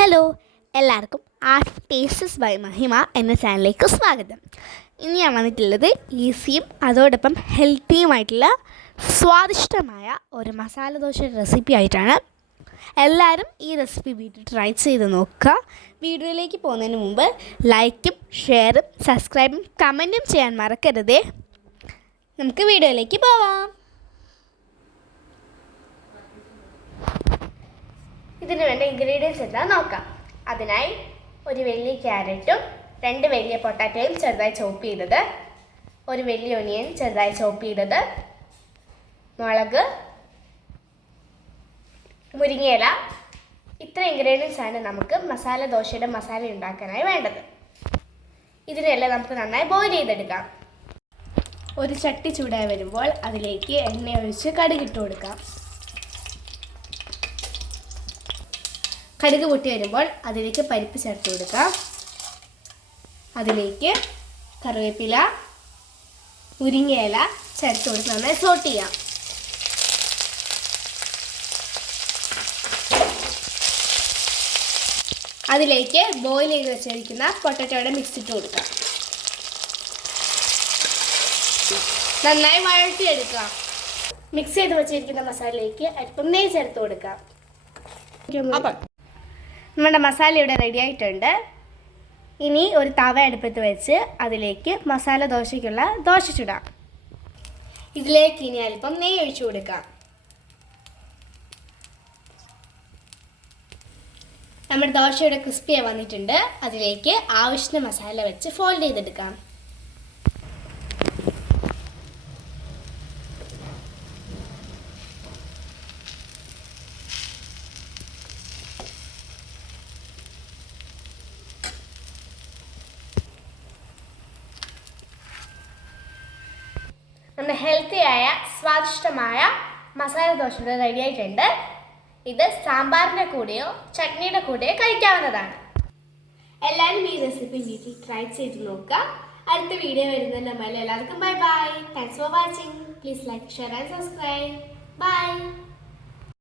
Hello, എല്ലാവർക്കും art tastes by മഹിമ എന്ന ചാനലിലേക്ക് സ്വാഗതം. ഇന്ന് ഞാൻ വന്നിട്ടുള്ളത് ഈസിയും അതോടൊപ്പം ഹെൽത്തിയുമായിട്ടുള്ള സ്വാദിഷ്ടമായ ഒരു മസാല ദോശ റെസിപ്പി ആയിട്ടാണ്. എല്ലാവരും ഈ റെസിപ്പി വീട്ടിൽ ട്രൈ ചെയ്ത് നോക്കുക. വീഡിയോയിലേക്ക് പോകുന്നതിന് മുമ്പ് ലൈക്കും ഷെയറും സബ്സ്ക്രൈബും കമൻറ്റും ചെയ്യാൻ മറക്കരുതേ. നമുക്ക് വീഡിയോയിലേക്ക് പോവാം. ഇതിന് വേണ്ട ഇൻഗ്രീഡിയൻസ് എല്ലാം നോക്കാം. അതിനായി ഒരു വലിയ ക്യാരറ്റും 2 വലിയ പൊട്ടാറ്റോയും ചെറുതായി ചോപ്പ് ചെയ്തത്, ഒരു വലിയ ഒനിയൻ ചെറുതായി ചോപ്പ് ചെയ്തത്, മുളക്, മുരിങ്ങയില, ഇത്ര ഇൻഗ്രീഡിയൻസ് ആണ് നമുക്ക് മസാല ദോശയുടെ മസാല ഉണ്ടാക്കാനായി വേണ്ടത്. ഇതിനെല്ലാം നമുക്ക് നന്നായി ബോയിൽ ചെയ്തെടുക്കാം. ഒരു ചട്ടി ചൂടായി വരുമ്പോൾ അതിലേക്ക് എണ്ണ ഒഴിച്ച് കടുകിട്ട് കൊടുക്കാം. കടുക് പൊട്ടി വരുമ്പോൾ അതിലേക്ക് പരിപ്പ് ചേർത്ത് കൊടുക്കാം. അതിലേക്ക് കറിവേപ്പില, മുരിങ്ങയില ചേർത്ത് കൊടുത്ത് നന്നായി സോട്ട് ചെയ്യാം. അതിലേക്ക് ബോയിൽ ചെയ്ത് വെച്ചിരിക്കുന്ന പൊട്ടറ്റോയുടെ മിക്സ് ഇട്ട് കൊടുക്കാം. നന്നായി വഴറ്റിയെടുക്കാം. മിക്സ് ചെയ്ത് വെച്ചിരിക്കുന്ന മസാലയിലേക്ക് അല്പം നെയ്യ് ചേർത്ത് കൊടുക്കാം. നമ്മുടെ മസാല ഇവിടെ റെഡി ആയിട്ടുണ്ട്. ഇനി ഒരു തവ അടുപ്പത്ത് വെച്ച് അതിലേക്ക് മസാല ദോശയ്ക്കുള്ള ദോശ ചുടാം. ഇതിലേക്ക് ഇനി അല്പം നെയ്യ് ഒഴിച്ചു കൊടുക്കാം. നമ്മുടെ ദോശ ഇവിടെ ക്രിസ്പിയായി വന്നിട്ടുണ്ട്. അതിലേക്ക് ആവശ്യത്തിന് മസാല വെച്ച് ഫോൾഡ് ചെയ്തെടുക്കാം. നമ്മുടെ ഹെൽത്തിയായ സ്വാദിഷ്ടമായ മസാല ദോശ റെഡി ആയിട്ടുണ്ട്. ഇത് സാമ്പാറിൻ്റെ കൂടെയോ ചട്നിയുടെ കൂടെയോ കഴിക്കാവുന്നതാണ്. എല്ലാവരും ഈ റെസിപ്പി വീട്ടിൽ ട്രൈ ചെയ്ത് നോക്കുക. അടുത്ത വീഡിയോ വരുന്നതിന് മുമ്പ് എല്ലാവർക്കും bye bye. Thanks for watching. Please like, share and subscribe. By.